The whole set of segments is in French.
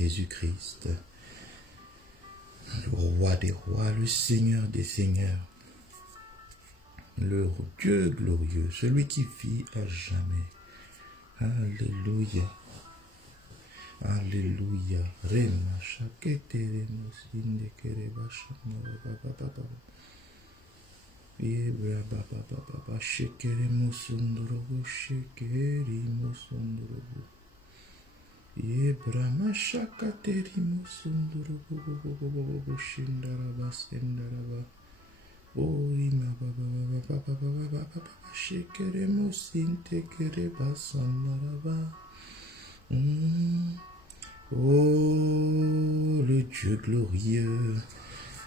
Jésus-Christ, le roi des rois, le Seigneur des seigneurs, le Dieu glorieux, celui qui vit à jamais. Alléluia. Alléluia. Rema shakete musinde kereba shamara baba. Yebra baba shekere musundrobo shekeri musundrobo. Yebra mashakateri musundrobo shindaraba sendaraba. Orima baba shekere musinte kereba sandaraba. Oh, le Dieu glorieux.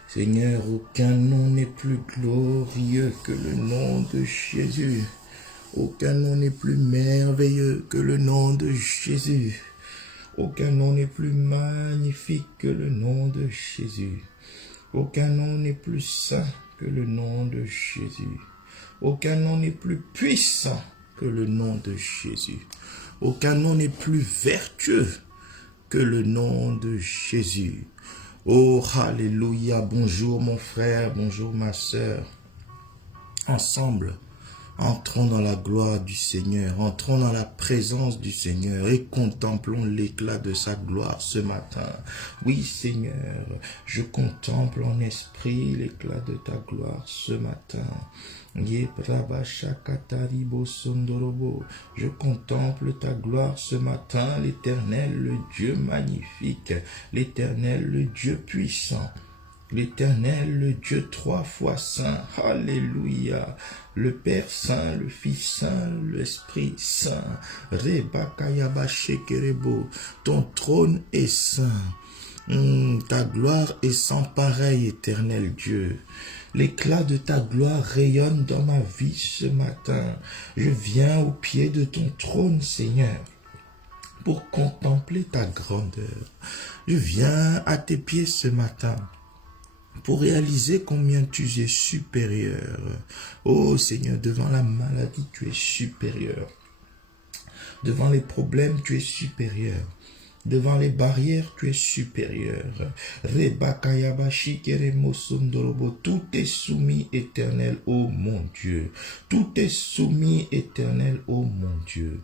Seigneur, aucun nom n'est plus glorieux que le nom de Jésus. Aucun nom n'est plus merveilleux que le nom de Jésus. Aucun nom n'est plus magnifique que le nom de Jésus. Aucun nom n'est plus saint que le nom de Jésus. Aucun nom n'est plus puissant que le nom de Jésus. Aucun nom n'est plus vertueux que le nom de Jésus. Oh, alléluia. Bonjour mon frère, bonjour ma sœur. Ensemble, entrons dans la gloire du Seigneur, entrons dans la présence du Seigneur et contemplons l'éclat de sa gloire ce matin. Oui Seigneur, je contemple en esprit l'éclat de ta gloire ce matin. Je contemple ta gloire ce matin, l'Éternel, le Dieu magnifique, l'Éternel, le Dieu puissant. L'Éternel, le Dieu 3 fois saint, alléluia, le Père saint, le Fils saint, l'Esprit saint, Rebakayabachekerebo, ton trône est saint, ta gloire est sans pareil, éternel Dieu. L'éclat de ta gloire rayonne dans ma vie ce matin. Je viens au pied de ton trône, Seigneur, pour contempler ta grandeur. Je viens à tes pieds ce matin pour réaliser combien tu es supérieur. Oh Seigneur, devant la maladie, tu es supérieur. Devant les problèmes, tu es supérieur. Devant les barrières, tu es supérieur. Tout est soumis, éternel, ô mon Dieu. Tout est soumis, éternel, ô mon Dieu.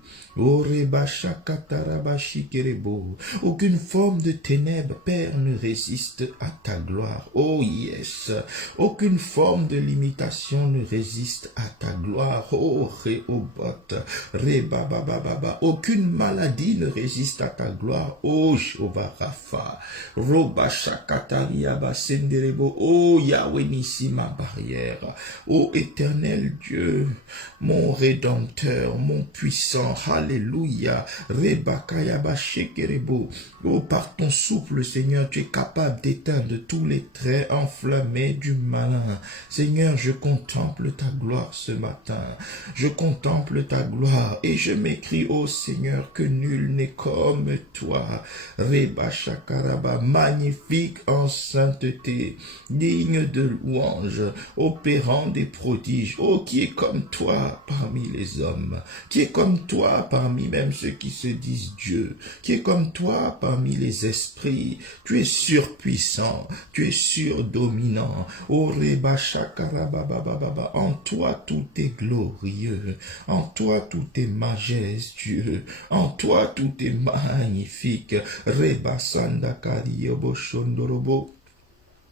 Aucune forme de ténèbres, Père, ne résiste à ta gloire. Oh yes. Aucune forme de limitation ne résiste à ta gloire. Oh Rehoboth. Aucune maladie ne résiste à ta gloire. Oh Jehovah Rapha, Roba Shakataria Basenderebo, oh Yahweh Nissi ma barrière, oh éternel Dieu, mon rédempteur, mon puissant, alléluia, Rebakaya Bashekerebo, oh par ton souffle Seigneur, tu es capable d'éteindre tous les traits enflammés du malin. Seigneur, je contemple ta gloire ce matin, je contemple ta gloire et je m'écris, oh Seigneur, que nul n'est comme toi. Reba Shakaraba, magnifique en sainteté, digne de louange, opérant des prodiges. Oh, qui est comme toi parmi les hommes, qui est comme toi parmi même ceux qui se disent Dieu, qui est comme toi parmi les esprits. Tu es surpuissant, tu es surdominant. Oh, Reba Shakaraba, en toi tout est glorieux, en toi tout est majestueux, en toi tout est magnifique. Reba Sandakari Yoboshondorobo.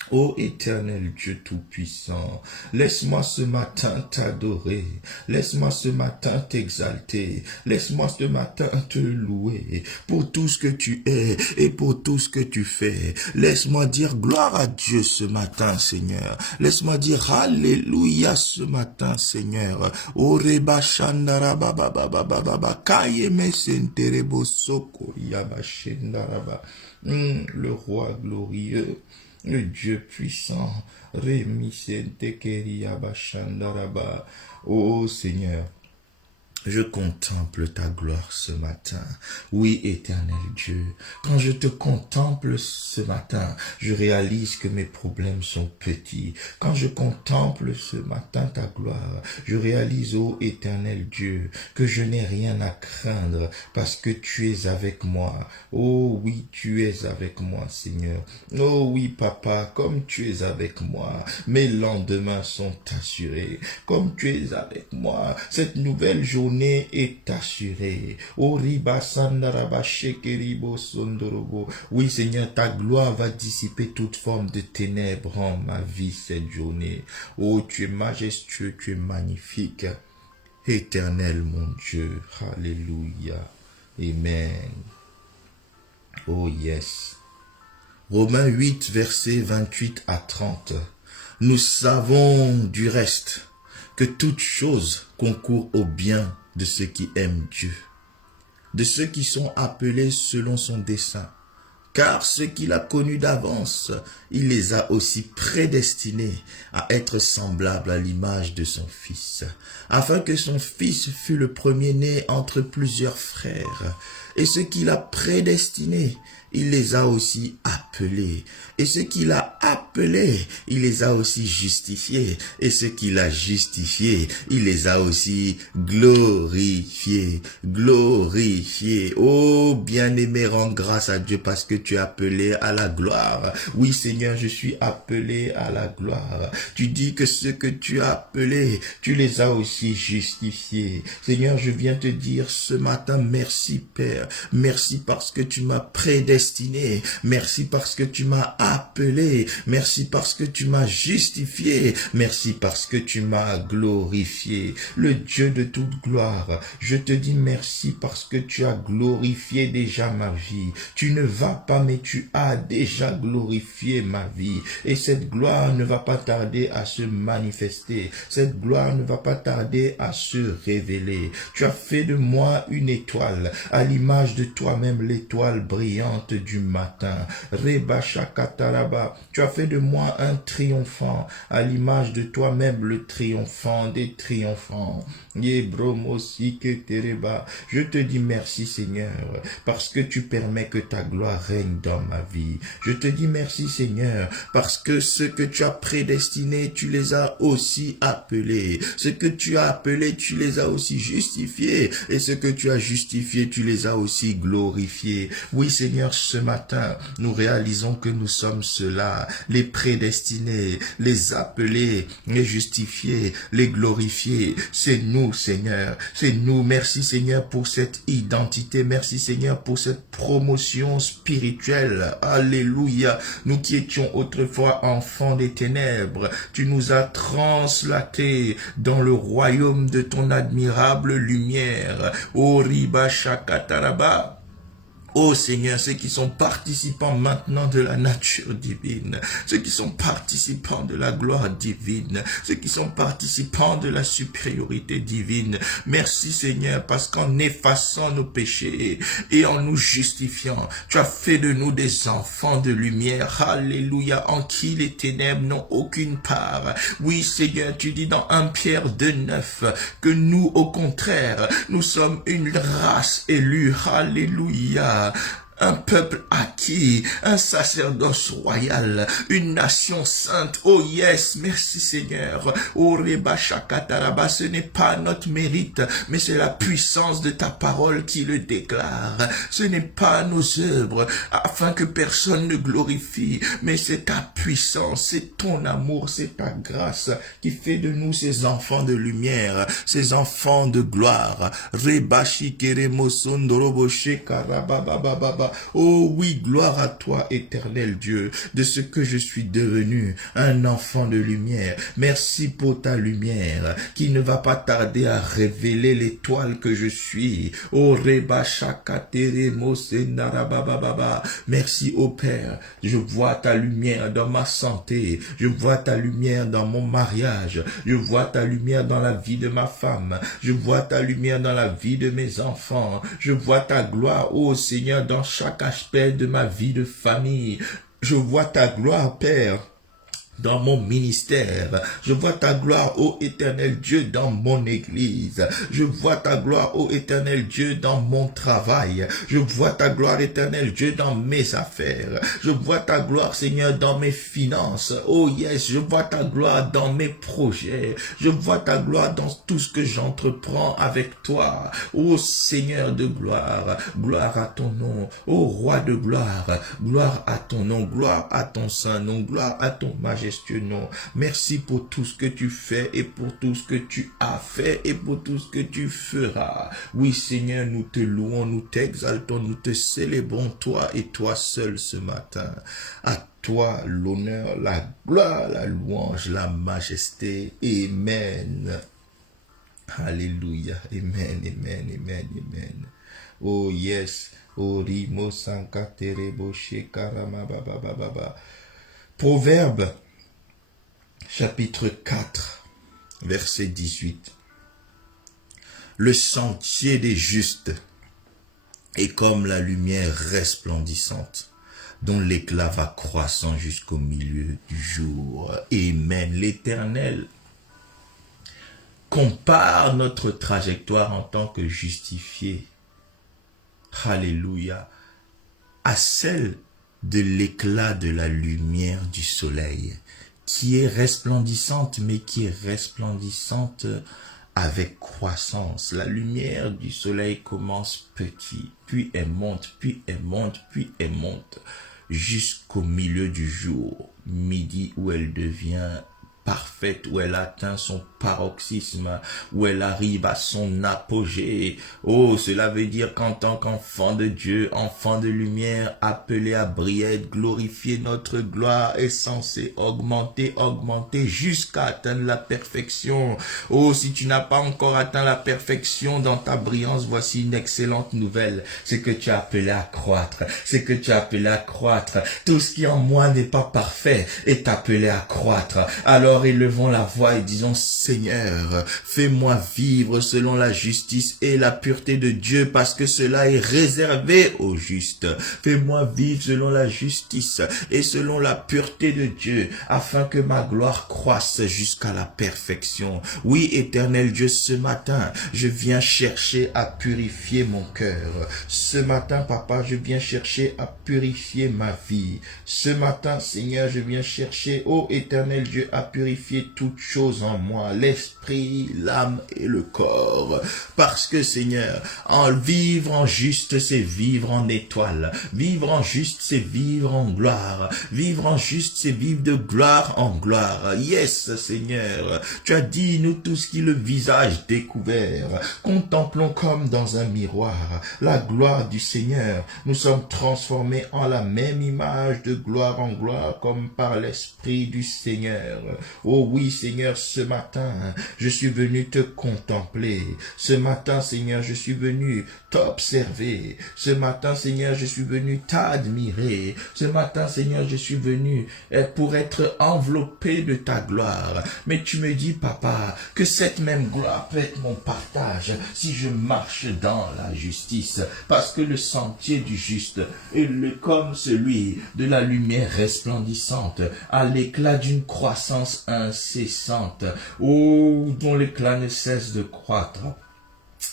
Ô éternel Dieu Tout-Puissant, laisse-moi ce matin t'adorer, laisse-moi ce matin t'exalter, laisse-moi ce matin te louer pour tout ce que tu es et pour tout ce que tu fais. Laisse-moi dire gloire à Dieu ce matin, Seigneur. Laisse-moi dire alléluia ce matin, Seigneur. Oreba Shandara Baba Baba Baba Kayeme Senterebo Soko Yaba Shendaraba. Le roi glorieux, le Dieu puissant, Rémi Sentekeri Abashandaraba. Oh Seigneur, Je contemple ta gloire ce matin. Oui, éternel Dieu, quand je te contemple ce matin, je réalise que mes problèmes sont petits. Quand je contemple ce matin ta gloire, je réalise, ô éternel Dieu, que je n'ai rien à craindre parce que tu es avec moi. Oh oui, tu es avec moi, Seigneur. Oh oui, Papa, comme tu es avec moi, mes lendemains sont assurés. Comme tu es avec moi, cette nouvelle journée est assurée. Oui, Seigneur, ta gloire va dissiper toute forme de ténèbres en ma vie cette journée. Oh, tu es majestueux, tu es magnifique. Éternel, mon Dieu. Alléluia. Amen. Oh, yes. Romains 8, versets 28 à 30. Nous savons du reste que toute chose concourt au bien de ceux qui aiment Dieu, de ceux qui sont appelés selon son dessein. Car ceux qu'il a connus d'avance, il les a aussi prédestinés à être semblables à l'image de son Fils, afin que son Fils fût le premier-né entre plusieurs frères. Et ceux qu'il a prédestinés, il les a aussi appelés. Et ceux qu'il a appelés, il les a aussi justifiés. Et ceux qu'il a justifiés, il les a aussi glorifiés. Glorifiés. Oh, bien-aimé, rends grâce à Dieu parce que tu es appelé à la gloire. Oui, Seigneur, je suis appelé à la gloire. Tu dis que ceux que tu as appelés, tu les as aussi justifiés. Seigneur, je viens te dire ce matin, merci Père. Merci parce que tu m'as prédestiné. Merci parce que tu m'as appelé. Merci parce que tu m'as justifié. Merci parce que tu m'as glorifié. Le Dieu de toute gloire, je te dis merci parce que tu as glorifié déjà ma vie. Tu ne vas pas, mais tu as déjà glorifié ma vie. Et cette gloire ne va pas tarder à se manifester. Cette gloire ne va pas tarder à se révéler. Tu as fait de moi une étoile, à l'image de toi-même, l'étoile brillante du matin. Reba Shakataraba. Tu as fait de moi un triomphant, à l'image de toi-même, le triomphant des triomphants. Je te dis merci Seigneur, parce que tu permets que ta gloire règne dans ma vie. Je te dis merci Seigneur, parce que ceux que tu as prédestinés, tu les as aussi appelés. Ceux que tu as appelés, tu les as aussi justifiés. Et ceux que tu as justifiés, tu les as aussi glorifiés. Oui Seigneur, ce matin, nous réalisons que nous sommes ceux-là, les prédestinés, les appelés, les justifiés, les glorifiés. C'est nous Seigneur, c'est nous. Merci Seigneur pour cette identité. Merci Seigneur pour cette promotion spirituelle. Alléluia. Nous qui étions autrefois enfants des ténèbres, tu nous as translatés dans le royaume de ton admirable lumière. Oriba Shakataraba. Oh Seigneur, ceux qui sont participants maintenant de la nature divine, ceux qui sont participants de la gloire divine, ceux qui sont participants de la supériorité divine. Merci Seigneur, parce qu'en effaçant nos péchés et en nous justifiant, tu as fait de nous des enfants de lumière. Alléluia, en qui les ténèbres n'ont aucune part. Oui Seigneur, tu dis dans 1 Pierre 2,9 que nous, au contraire, nous sommes une race élue. Alléluia. Un peuple acquis, un sacerdoce royal, une nation sainte. Oh yes, merci Seigneur. Oh Reba Shakataraba, ce n'est pas notre mérite, mais c'est la puissance de ta parole qui le déclare. Ce n'est pas nos œuvres, afin que personne ne glorifie, mais c'est ta puissance, c'est ton amour, c'est ta grâce qui fait de nous ces enfants de lumière, ces enfants de gloire. Reba Shikeremo Sondorobo Shekarabababa. Oh oui, gloire à toi, éternel Dieu, de ce que je suis devenu, un enfant de lumière. Merci pour ta lumière, qui ne va pas tarder à révéler l'étoile que je suis. Oh Reba Shakatere Mosenarabababa. Merci, ô Père, je vois ta lumière dans ma santé, je vois ta lumière dans mon mariage, je vois ta lumière dans la vie de ma femme, je vois ta lumière dans la vie de mes enfants, je vois ta gloire, ô Seigneur, dans chaque aspect de ma vie de famille. Je vois ta gloire, Père, dans mon ministère. Je vois ta gloire, ô éternel Dieu, dans mon église. Je vois ta gloire, ô éternel Dieu, dans mon travail. Je vois ta gloire, éternel Dieu, dans mes affaires. Je vois ta gloire, Seigneur, dans mes finances. Oh yes, je vois ta gloire dans mes projets. Je vois ta gloire dans tout ce que j'entreprends avec toi. Ô Seigneur de gloire, gloire à ton nom. Ô Roi de gloire, gloire à ton nom, gloire à ton saint nom, gloire à ton majestueux nom. Merci pour tout ce que tu fais et pour tout ce que tu as fait et pour tout ce que tu feras. Oui, Seigneur, nous te louons, nous t'exaltons, nous te célébrons, toi et toi seul ce matin. À toi l'honneur, la gloire, la louange, la majesté. Amen. Alléluia. Amen, amen, amen, amen. Oh yes. Oh rimo sankaterebo shekarama baba baba. Proverbe chapitre 4 verset 18. Le sentier des justes est comme la lumière resplendissante, dont l'éclat va croissant jusqu'au milieu du jour. Amen. L'Éternel compare notre trajectoire en tant que justifié, alléluia, à celle de l'éclat de la lumière du soleil, qui est resplendissante, mais qui est resplendissante avec croissance. La lumière du soleil commence petit, puis elle monte, puis elle monte, puis elle monte, jusqu'au milieu du jour, midi, où elle devient parfaite, où elle atteint son paroxysme, où elle arrive à son apogée. Oh, cela veut dire qu'en tant qu'enfant de Dieu, enfant de lumière, appelé à briller, glorifier notre gloire est censé augmenter, augmenter jusqu'à atteindre la perfection. Oh, si tu n'as pas encore atteint la perfection dans ta brillance, voici une excellente nouvelle. C'est que tu es appelé à croître. C'est que tu es appelé à croître. Tout ce qui en moi n'est pas parfait est appelé à croître. Alors élevons la voix et disons, Seigneur, fais-moi vivre selon la justice et la pureté de Dieu, parce que cela est réservé aux justes. Fais-moi vivre selon la justice et selon la pureté de Dieu, afin que ma gloire croisse jusqu'à la perfection. Oui, éternel Dieu, ce matin, je viens chercher à purifier mon cœur. Ce matin, papa, je viens chercher à purifier ma vie. Ce matin, Seigneur, je viens chercher, ô éternel Dieu, à purifier toutes choses en moi, l'esprit, l'âme et le corps. Parce que, Seigneur, vivre en juste, c'est vivre en étoile. Vivre en juste, c'est vivre en gloire. Vivre en juste, c'est vivre de gloire en gloire. Yes, Seigneur, tu as dit, nous tous qui le visage découvert, contemplons comme dans un miroir la gloire du Seigneur. Nous sommes transformés en la même image de gloire en gloire, comme par l'Esprit du Seigneur. Oh oui, Seigneur, ce matin, je suis venu te contempler. Ce matin, Seigneur, je suis venu t'observer. Ce matin, Seigneur, je suis venu t'admirer. Ce matin, Seigneur, je suis venu pour être enveloppé de ta gloire. Mais tu me dis, papa, que cette même gloire peut être mon partage si je marche dans la justice. Parce que le sentier du juste est comme celui de la lumière resplendissante, à l'éclat d'une croissance incessante, oh, dont l'éclat ne cesse de croître.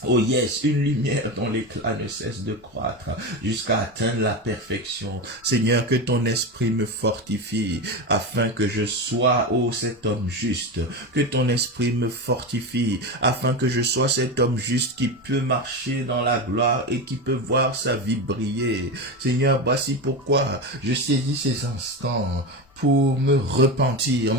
Oh yes, une lumière dont l'éclat ne cesse de croître jusqu'à atteindre la perfection. Seigneur, que ton esprit me fortifie afin que je sois, oh, cet homme juste. Que ton esprit me fortifie afin que je sois cet homme juste qui peut marcher dans la gloire et qui peut voir sa vie briller. Seigneur, voici pourquoi je saisis ces instants pour me repentir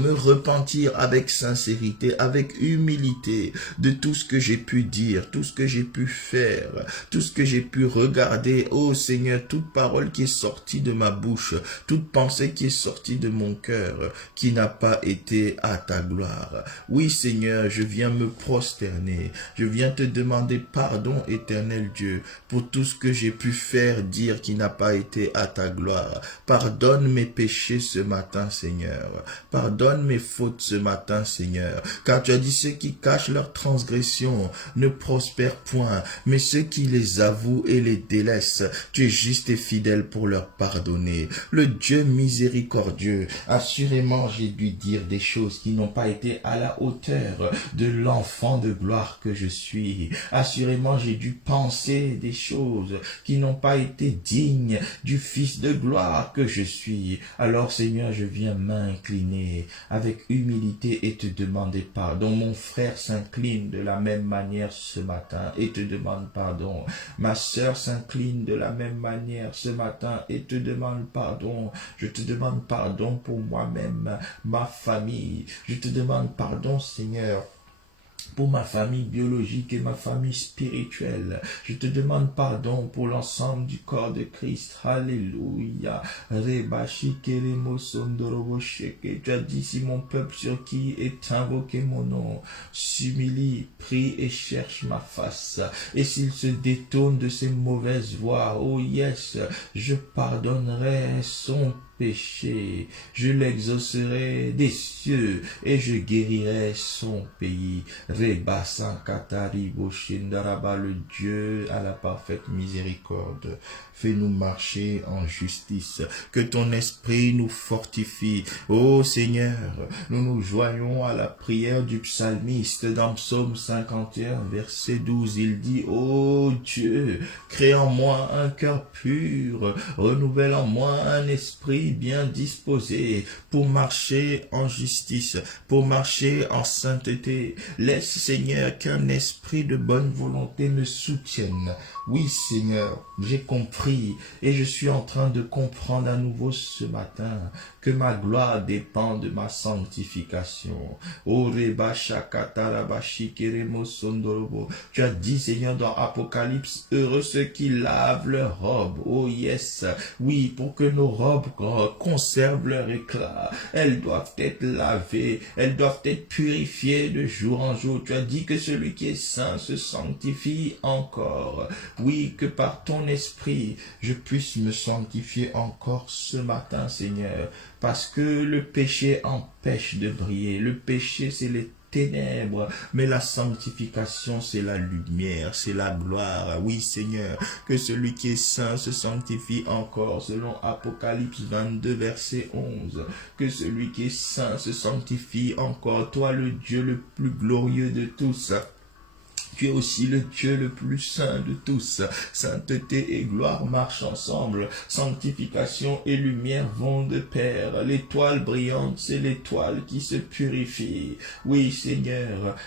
avec sincérité, avec humilité de tout ce que j'ai pu dire, tout ce que j'ai pu faire, tout ce que j'ai pu regarder. Oh Seigneur, toute parole qui est sortie de ma bouche, toute pensée qui est sortie de mon cœur, qui n'a pas été à ta gloire. Oui Seigneur, je viens me prosterner, je viens te demander pardon, éternel Dieu, pour tout ce que j'ai pu faire, dire qui n'a pas été à ta gloire. Pardonne mes péchés ce matin. matin, Seigneur. Pardonne mes fautes ce matin, Seigneur. Car tu as dit, ceux qui cachent leurs transgressions ne prospèrent point, mais ceux qui les avouent et les délaissent, tu es juste et fidèle pour leur pardonner. Le Dieu miséricordieux, assurément j'ai dû dire des choses qui n'ont pas été à la hauteur de l'enfant de gloire que je suis. Assurément j'ai dû penser des choses qui n'ont pas été dignes du Fils de gloire que je suis. Alors Seigneur, je viens m'incliner avec humilité et te demander pardon. Mon frère s'incline de la même manière ce matin et te demande pardon. Ma sœur s'incline de la même manière ce matin et te demande pardon. Je te demande pardon pour moi-même, ma famille. Je te demande pardon, Seigneur, pour ma famille biologique et ma famille spirituelle. Je te demande pardon pour l'ensemble du corps de Christ. Alléluia. Tu as dit, si mon peuple sur qui est invoqué mon nom s'humilie, prie et cherche ma face, et s'il se détourne de ses mauvaises voies, oh yes, je pardonnerai son péché, je l'exaucerai des cieux et je guérirai son pays. Reba Sankatari Boshindaraba, le Dieu à la parfaite miséricorde. Fais-nous marcher en justice, que ton esprit nous fortifie. Ô Seigneur, nous nous joignons à la prière du psalmiste dans Psaume 51, verset 12. Il dit, ô Dieu, crée en moi un cœur pur, renouvelle en moi un esprit bien disposé pour marcher en justice, pour marcher en sainteté. Laisse, Seigneur, qu'un esprit de bonne volonté me soutienne. Oui, Seigneur, j'ai compris et je suis en train de comprendre à nouveau ce matin que ma gloire dépend de ma sanctification. Tu as dit, Seigneur, dans Apocalypse, heureux ceux qui lavent leurs robes. Oh yes, oui, pour que nos robes conservent leur éclat. Elles doivent être lavées, elles doivent être purifiées de jour en jour. Tu as dit que celui qui est saint se sanctifie encore. Oui, que par ton esprit, je puisse me sanctifier encore ce matin, Seigneur, parce que le péché empêche de briller. Le péché, c'est les ténèbres, mais la sanctification, c'est la lumière, c'est la gloire. Oui, Seigneur, que celui qui est saint se sanctifie encore, selon Apocalypse 22, verset 11. Que celui qui est saint se sanctifie encore, toi le Dieu le plus glorieux de tous. Tu es aussi le Dieu le plus saint de tous. Sainteté et gloire marchent ensemble. Sanctification et lumière vont de pair. L'étoile brillante, c'est l'étoile qui se purifie. Oui, Seigneur.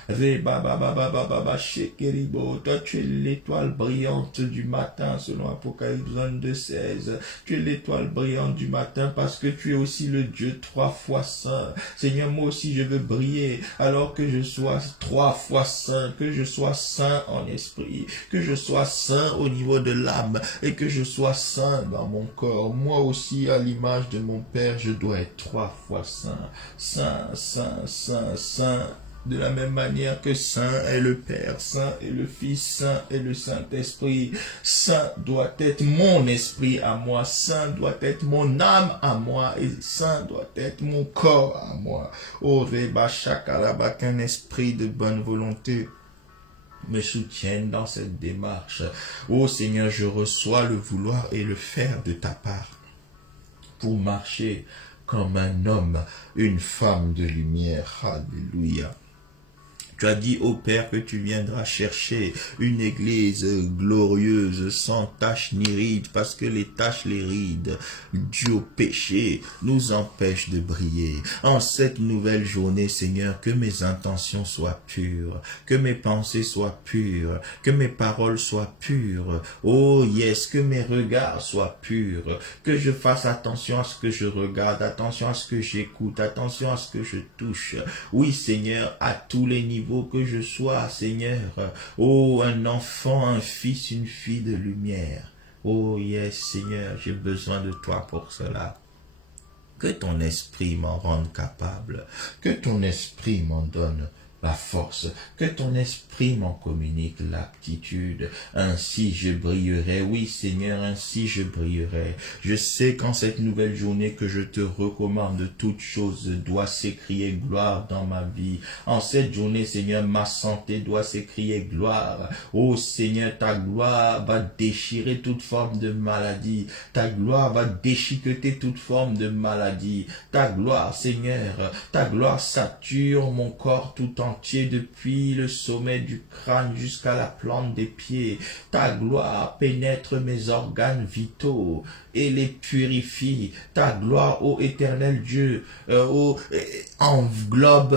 Toi, tu es l'étoile brillante du matin, selon Apocalypse 22, 16. Tu es l'étoile brillante du matin parce que tu es aussi le Dieu 3 fois saint. Seigneur, moi aussi, je veux briller alors que je sois 3 fois saint, que je sois saint en esprit, que je sois saint au niveau de l'âme et que je sois saint dans mon corps. Moi aussi, à l'image de mon Père, je dois être 3 fois saint. Saint, saint, saint, saint. De la même manière que saint est le Père, saint est le Fils, saint est le Saint-Esprit. Saint doit être mon esprit à moi, saint doit être mon âme à moi et saint doit être mon corps à moi. Oh, Reba Shakaraba, qu'un esprit de bonne volonté me soutienne dans cette démarche. Oh Seigneur, je reçois le vouloir et le faire de ta part pour marcher comme un homme, une femme de lumière. Alléluia. Tu as dit au Père que tu viendras chercher une église glorieuse, sans tache ni ride, parce que les taches, les rides, dues au péché, nous empêchent de briller. En cette nouvelle journée, Seigneur, que mes intentions soient pures, que mes pensées soient pures, que mes paroles soient pures. Oh yes, que mes regards soient purs, que je fasse attention à ce que je regarde, attention à ce que j'écoute, attention à ce que je touche. Oui, Seigneur, à tous les niveaux, que je sois, Seigneur, oh, un enfant, un fils, une fille de lumière. Oh, yes, Seigneur, j'ai besoin de toi pour cela. Que ton esprit m'en rende capable, que ton esprit m'en donne la force, que ton esprit m'en communique l'aptitude. Ainsi je brillerai, oui Seigneur, ainsi je brillerai. Je sais qu'en cette nouvelle journée que je te recommande, toute chose doit s'écrier gloire dans ma vie. En cette journée, Seigneur, ma santé doit s'écrier gloire. Oh Seigneur, ta gloire va déchirer toute forme de maladie. Ta gloire va déchiqueter toute forme de maladie. Ta gloire, Seigneur, ta gloire sature mon corps tout entier depuis le sommet du crâne jusqu'à la plante des pieds. Ta gloire pénètre mes organes vitaux et les purifie. Ta gloire, ô éternel Dieu, enveloppe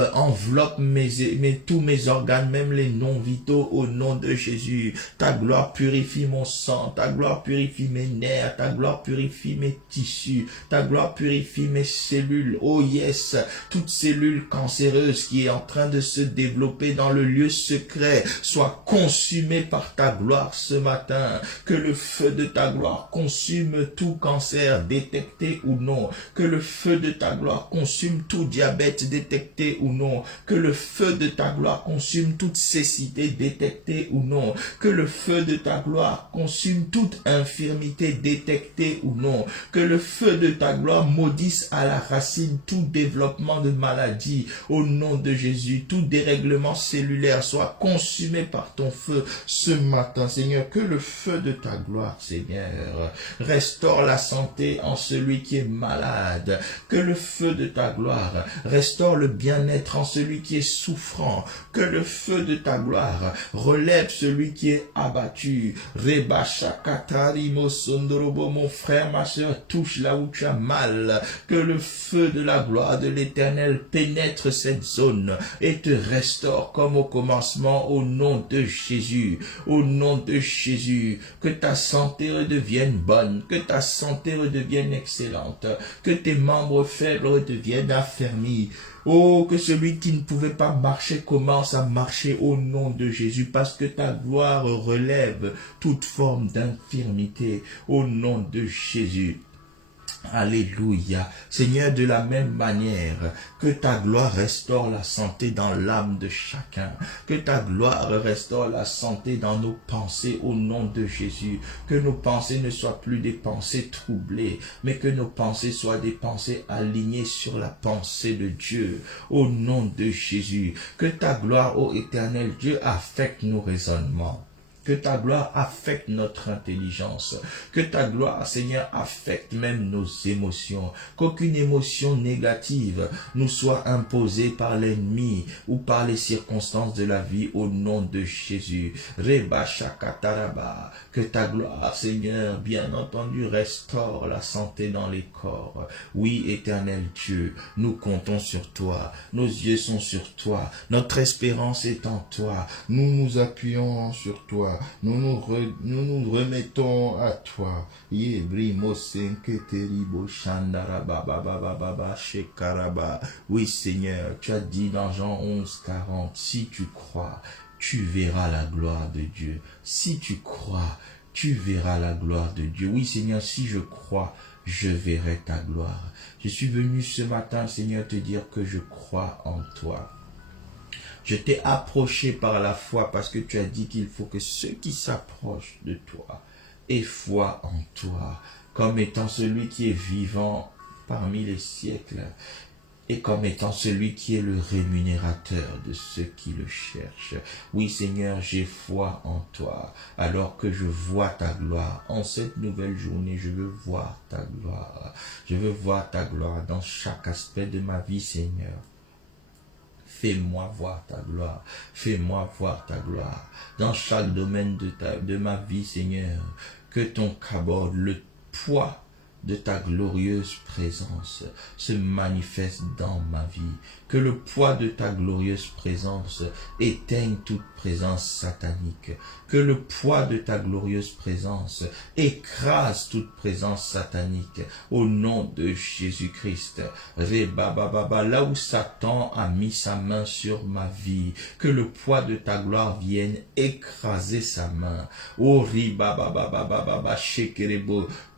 tous mes organes, même les non vitaux, au nom de Jésus. Ta gloire purifie mon sang, ta gloire purifie mes nerfs, ta gloire purifie mes tissus, ta gloire purifie mes cellules. Oh yes, toute cellule cancéreuse qui est en train de se développer dans le lieu secret soit consumée par ta gloire ce matin. Que le feu de ta gloire consume tout cancer détecté ou non. Que le feu de ta gloire consume tout diabète détecté ou non. Que le feu de ta gloire consume toute cécité détectée ou non. Que le feu de ta gloire consume toute infirmité détectée ou non. Que le feu de ta gloire maudisse à la racine tout développement de maladie. Au nom de Jésus, tout dérèglement cellulaire soit consumé par ton feu ce matin, Seigneur. Que le feu de ta gloire, Seigneur, restaure la santé en celui qui est malade. Que le feu de ta gloire restaure le bien-être en celui qui est souffrant. Que le feu de ta gloire relève celui qui est abattu. Reba Shakatari Mosondorobo, mon frère, ma soeur, touche là où tu as mal. Que le feu de la gloire de l'Éternel pénètre cette zone et te restaure comme au commencement, au nom de Jésus. Au nom de Jésus, que ta santé redevienne bonne, que ta santé redevienne excellente, que tes membres faibles redeviennent affermis. Oh, que celui qui ne pouvait pas marcher commence à marcher au nom de Jésus, parce que ta gloire relève toute forme d'infirmité au nom de Jésus. Alléluia. Seigneur, de la même manière que ta gloire restaure la santé dans l'âme de chacun, que ta gloire restaure la santé dans nos pensées au nom de Jésus, que nos pensées ne soient plus des pensées troublées, mais que nos pensées soient des pensées alignées sur la pensée de Dieu au nom de Jésus. Que ta gloire, ô éternel Dieu, affecte nos raisonnements. Que ta gloire affecte notre intelligence. Que ta gloire, Seigneur, affecte même nos émotions. Qu'aucune émotion négative nous soit imposée par l'ennemi ou par les circonstances de la vie au nom de Jésus. Reba Shakataraba. Que ta gloire, Seigneur, bien entendu, restaure la santé dans les corps. Oui, éternel Dieu, nous comptons sur toi. Nos yeux sont sur toi. Notre espérance est en toi. Nous nous appuyons sur toi. Nous nous remettons à toi. Oui, Seigneur, tu as dit dans Jean 11:40, si tu crois, tu verras la gloire de Dieu. Si tu crois, tu verras la gloire de Dieu. Oui, Seigneur, si je crois, je verrai ta gloire. Je suis venu ce matin, Seigneur, te dire que je crois en toi. Je t'ai approché par la foi parce que tu as dit qu'il faut que ceux qui s'approchent de toi aient foi en toi, comme étant celui qui est vivant parmi les siècles et comme étant celui qui est le rémunérateur de ceux qui le cherchent. Oui, Seigneur, j'ai foi en toi, alors que je vois ta gloire. En cette nouvelle journée, je veux voir ta gloire. Je veux voir ta gloire dans chaque aspect de ma vie, Seigneur. Fais-moi voir ta gloire. Fais-moi voir ta gloire. Dans chaque domaine de ma vie, Seigneur, que ton kabod, le poids de ta glorieuse présence se manifeste dans ma vie. Que le poids de ta glorieuse présence éteigne toute présence satanique. Que le poids de ta glorieuse présence écrase toute présence satanique. Au nom de Jésus-Christ. Là où Satan a mis sa main sur ma vie, que le poids de ta gloire vienne écraser sa main.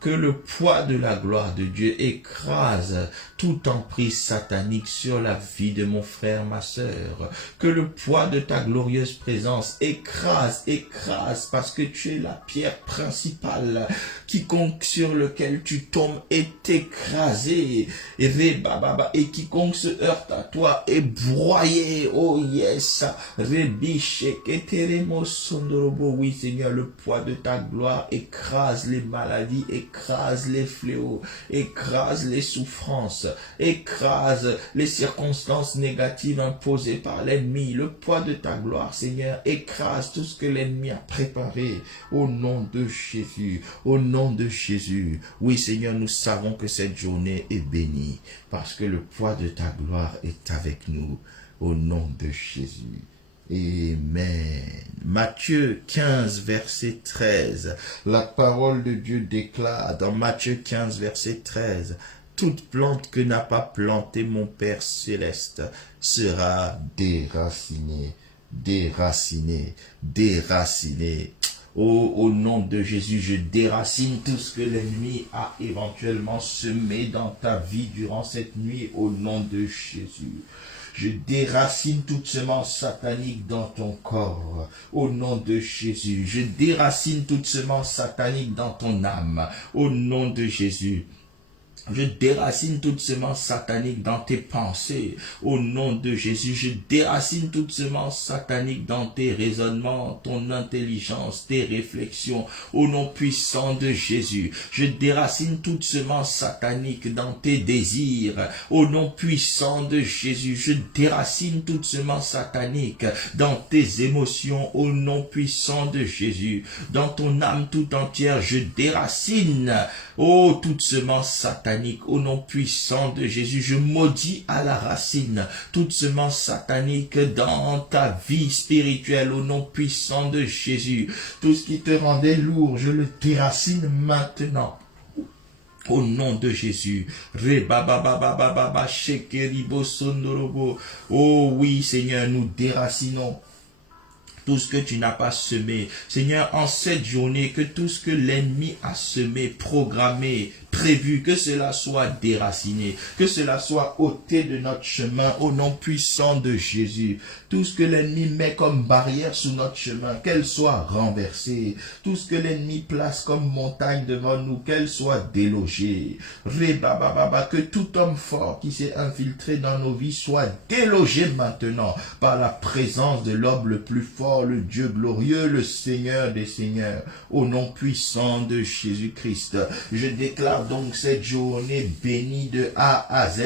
Que le poids de de la gloire de Dieu écrase toute emprise satanique sur la vie de mon frère, ma sœur. Que le poids de ta glorieuse présence écrase, parce que tu es la pierre principale. Quiconque sur lequel tu tombes est écrasé. Et quiconque se heurte à toi est broyé. Oh yes. Oui Seigneur, le poids de ta gloire écrase les maladies, écrase les fléaux, écrase les souffrances, écrase les circonstances négatives imposées par l'ennemi. Le poids de ta gloire, Seigneur, écrase tout ce que l'ennemi a préparé au nom de Jésus, au nom de Jésus. Oui, Seigneur, nous savons que cette journée est bénie parce que le poids de ta gloire est avec nous au nom de Jésus. Amen. Matthieu 15, verset 13. La parole de Dieu déclare dans Matthieu 15, verset 13. Toute plante que n'a pas plantée mon Père céleste sera déracinée, déracinée, déracinée. Oh, au nom de Jésus, je déracine tout ce que l'ennemi a éventuellement semé dans ta vie durant cette nuit au nom de Jésus. Je déracine toute semence satanique dans ton corps, au nom de Jésus. Je déracine toute semence satanique dans ton âme, au nom de Jésus. Je déracine toute semence satanique dans tes pensées, au nom de Jésus. Je déracine toute semence satanique dans tes raisonnements, ton intelligence, tes réflexions, au nom puissant de Jésus. Je déracine toute semence satanique dans tes désirs, au nom puissant de Jésus. Je déracine toute semence satanique dans tes émotions, au nom puissant de Jésus. Dans ton âme tout entière, je déracine, oh, toute semence satanique. Au nom puissant de Jésus, je maudis à la racine toute semence satanique dans ta vie spirituelle au nom puissant de Jésus. Tout ce qui te rendait lourd, je le déracine maintenant. Au nom de Jésus. Oh oui, Seigneur, nous déracinons tout ce que tu n'as pas semé. Seigneur, en cette journée, que tout ce que l'ennemi a semé, programmé, prévu, que cela soit déraciné, que cela soit ôté de notre chemin au nom puissant de Jésus. Tout ce que l'ennemi met comme barrière sous notre chemin, qu'elle soit renversée. Tout ce que l'ennemi place comme montagne devant nous, qu'elle soit délogée. Que tout homme fort qui s'est infiltré dans nos vies soit délogé maintenant par la présence de l'homme le plus fort, le Dieu glorieux, le Seigneur des Seigneurs, au nom puissant de Jésus-Christ. Je déclare donc cette journée bénie de A à Z.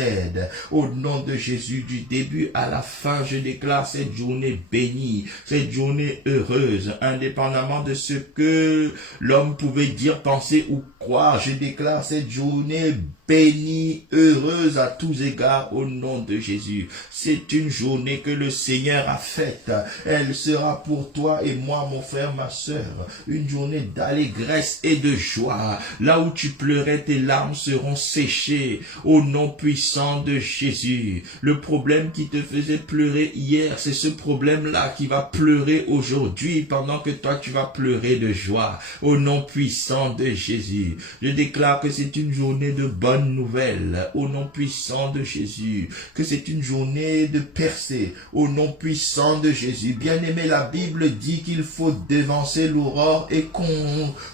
Au nom de Jésus, du début à la fin, je déclare cette journée bénie, cette journée heureuse, indépendamment de ce que l'homme pouvait dire, penser ou croire. Je déclare cette journée bénie, heureuse à tous égards au nom de Jésus. C'est une journée que le Seigneur a faite. Elle sera pour toi et moi, mon frère, ma sœur, une journée d'allégresse et de joie. Là où tu pleurais, tes larmes seront séchées au nom puissant de Jésus. Le problème qui te faisait pleurer hier, c'est ce problème-là qui va pleurer aujourd'hui pendant que toi tu vas pleurer de joie au nom puissant de Jésus. Je déclare que c'est une journée de bonne nouvelle au nom puissant de Jésus, que c'est une journée de percée au nom puissant de Jésus. Bien-aimé, la Bible dit qu'il faut devancer l'aurore et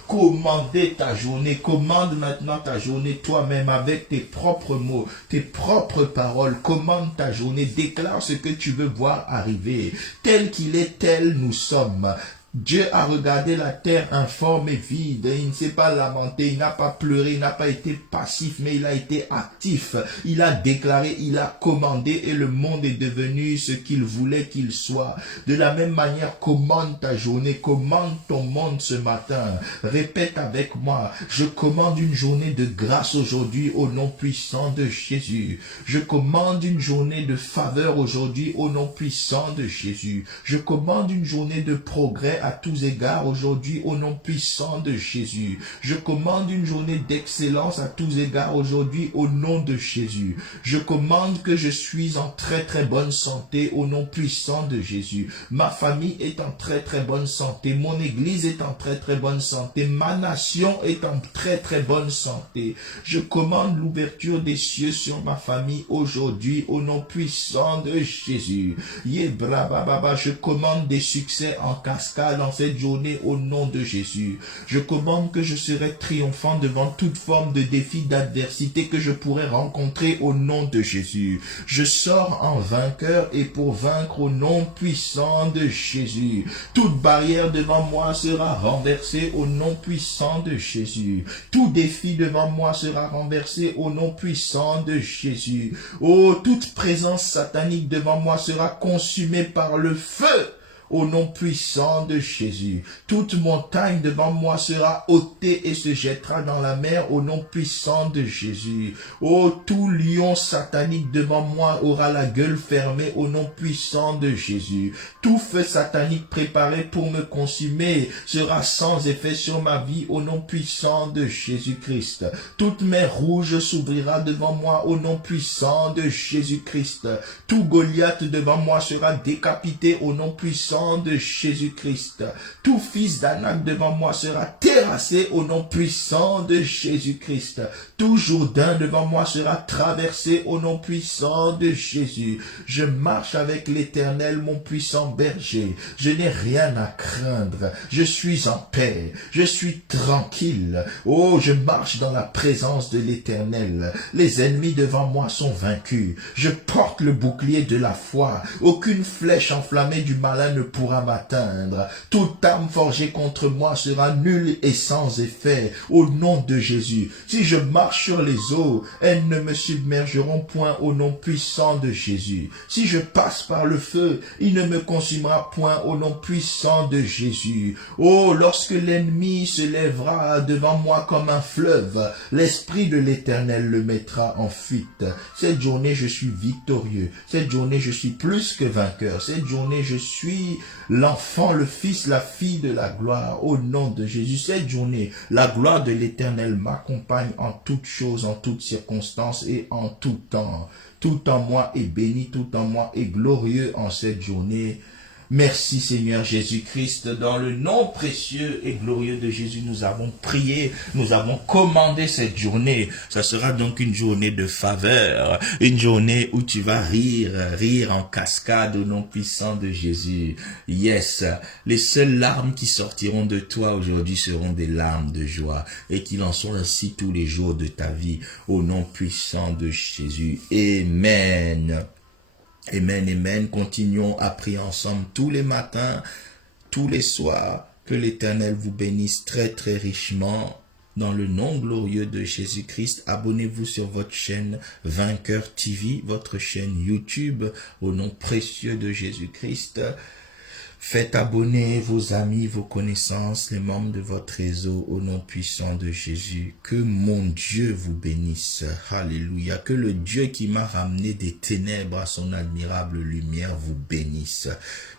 commander ta journée. Commande maintenant ta journée toi-même avec tes propres mots, tes propres paroles. Commande ta journée, déclare ce que tu veux voir arriver. Tel qu'il est, tel nous sommes. Dieu a regardé la terre informe et vide. Il ne s'est pas lamenté, il n'a pas pleuré, il n'a pas été passif, mais il a été actif. Il a déclaré, il a commandé et le monde est devenu ce qu'il voulait qu'il soit. De la même manière, commande ta journée, commande ton monde ce matin. Répète avec moi, je commande une journée de grâce aujourd'hui au nom puissant de Jésus. Je commande une journée de faveur aujourd'hui au nom puissant de Jésus. Je commande une journée de progrès à tous égards aujourd'hui au nom puissant de Jésus. Je commande une journée d'excellence à tous égards aujourd'hui au nom de Jésus. Je commande que je suis en très bonne santé au nom puissant de Jésus. Ma famille est en très bonne santé. Mon église est en très bonne santé. Ma nation est en très bonne santé. Je commande l'ouverture des cieux sur ma famille aujourd'hui au nom puissant de Jésus. Je commande des succès en cascade en cette journée au nom de Jésus. Je commande que je serai triomphant devant toute forme de défi, d'adversité que je pourrais rencontrer au nom de Jésus. Je sors en vainqueur et pour vaincre au nom puissant de Jésus. Toute barrière devant moi sera renversée au nom puissant de Jésus. Tout défi devant moi sera renversé au nom puissant de Jésus. Oh, toute présence satanique devant moi sera consumée par le feu au nom puissant de Jésus. Toute montagne devant moi sera ôtée et se jettera dans la mer au nom puissant de Jésus. Oh, tout lion satanique devant moi aura la gueule fermée au nom puissant de Jésus. Tout feu satanique préparé pour me consumer sera sans effet sur ma vie au nom puissant de Jésus-Christ. Toute mer rouge s'ouvrira devant moi au nom puissant de Jésus-Christ. Tout Goliath devant moi sera décapité au nom puissant de Jésus-Christ. Tout fils d'Anak devant moi sera terrassé au nom puissant de Jésus-Christ. Tout Jourdain devant moi sera traversé au nom puissant de Jésus. Je marche avec l'Éternel, mon puissant berger. Je n'ai rien à craindre. Je suis en paix. Je suis tranquille. Oh, je marche dans la présence de l'Éternel. Les ennemis devant moi sont vaincus. Je porte le bouclier de la foi. Aucune flèche enflammée du malin ne pourra m'atteindre. Toute arme forgée contre moi sera nulle et sans effet au nom de Jésus. Si je marche sur les eaux, elles ne me submergeront point au nom puissant de Jésus. Si je passe par le feu, il ne me consumera point au nom puissant de Jésus. Oh, lorsque l'ennemi se lèvera devant moi comme un fleuve, l'Esprit de l'Éternel le mettra en fuite. Cette journée, je suis victorieux. Cette journée, je suis plus que vainqueur. Cette journée, je suis l'enfant, le fils, la fille de la gloire au nom de Jésus. Cette journée, la gloire de l'Éternel m'accompagne en toutes choses, en toutes circonstances et en tout temps. Tout en moi est béni, tout en moi est glorieux en cette journée. Merci Seigneur Jésus-Christ, dans le nom précieux et glorieux de Jésus, nous avons prié, nous avons commandé cette journée. Ça sera donc une journée de faveur, une journée où tu vas rire en cascade au nom puissant de Jésus. Yes, les seules larmes qui sortiront de toi aujourd'hui seront des larmes de joie et qu'il en soit ainsi tous les jours de ta vie au nom puissant de Jésus. Amen. Amen, amen. Continuons à prier ensemble tous les matins, tous les soirs. Que l'Éternel vous bénisse très richement. Dans le nom glorieux de Jésus-Christ, abonnez-vous sur votre chaîne Vainqueur TV, votre chaîne YouTube, au nom précieux de Jésus-Christ. Faites abonner vos amis, vos connaissances, les membres de votre réseau au nom puissant de Jésus. Que mon Dieu vous bénisse. Alléluia. Que le Dieu qui m'a ramené des ténèbres à son admirable lumière vous bénisse.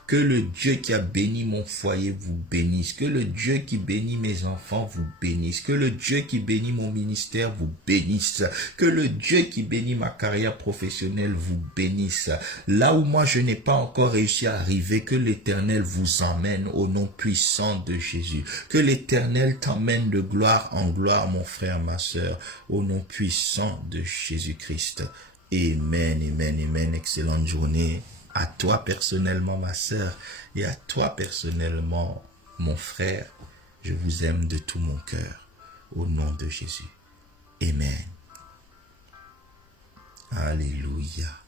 Que le Dieu qui a béni mon foyer vous bénisse. Que le Dieu qui bénit mes enfants vous bénisse. Que le Dieu qui bénit mon ministère vous bénisse. Que le Dieu qui bénit ma carrière professionnelle vous bénisse. Là où moi je n'ai pas encore réussi à arriver, que l'Éternel vous emmène au nom puissant de Jésus. Que l'Éternel t'emmène de gloire en gloire, mon frère, ma sœur, au nom puissant de Jésus-Christ. Amen, amen, amen. Excellente journée. À toi personnellement, ma sœur, et à toi personnellement, mon frère, je vous aime de tout mon cœur, au nom de Jésus. Amen. Alléluia.